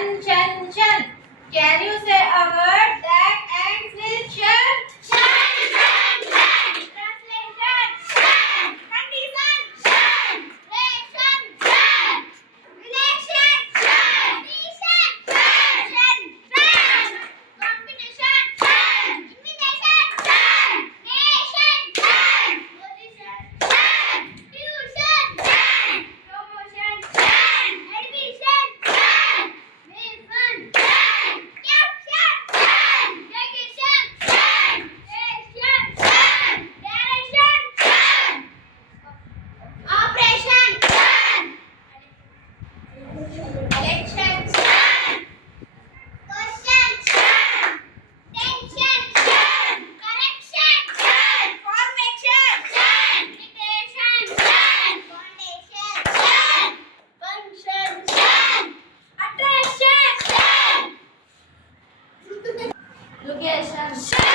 Chan, chan. Can you say a word that ends with chan? Chan, chan, chan. Translation. Chan. Condition. Chan. Relation. Chan. Relation. Chan. Condition. Chan. Chan. Chan. Combination. Chan. Imitation. Chan. Nation. Chan. Position. Chan. Tuition. Chan. Promotion. Chan. Admission. Chan. Mission. Chan. Caption. Chan. Vacation. Chan. Station. Chan. Direction. Chan. Operation. Chan. Election. Chan. Question. Chan. Tension. Chan. Correction. Chan. Formation. Chan. Imitation. Chan. Foundation. Chan. Function. Chan. Attraction. Chan. Location. Chan.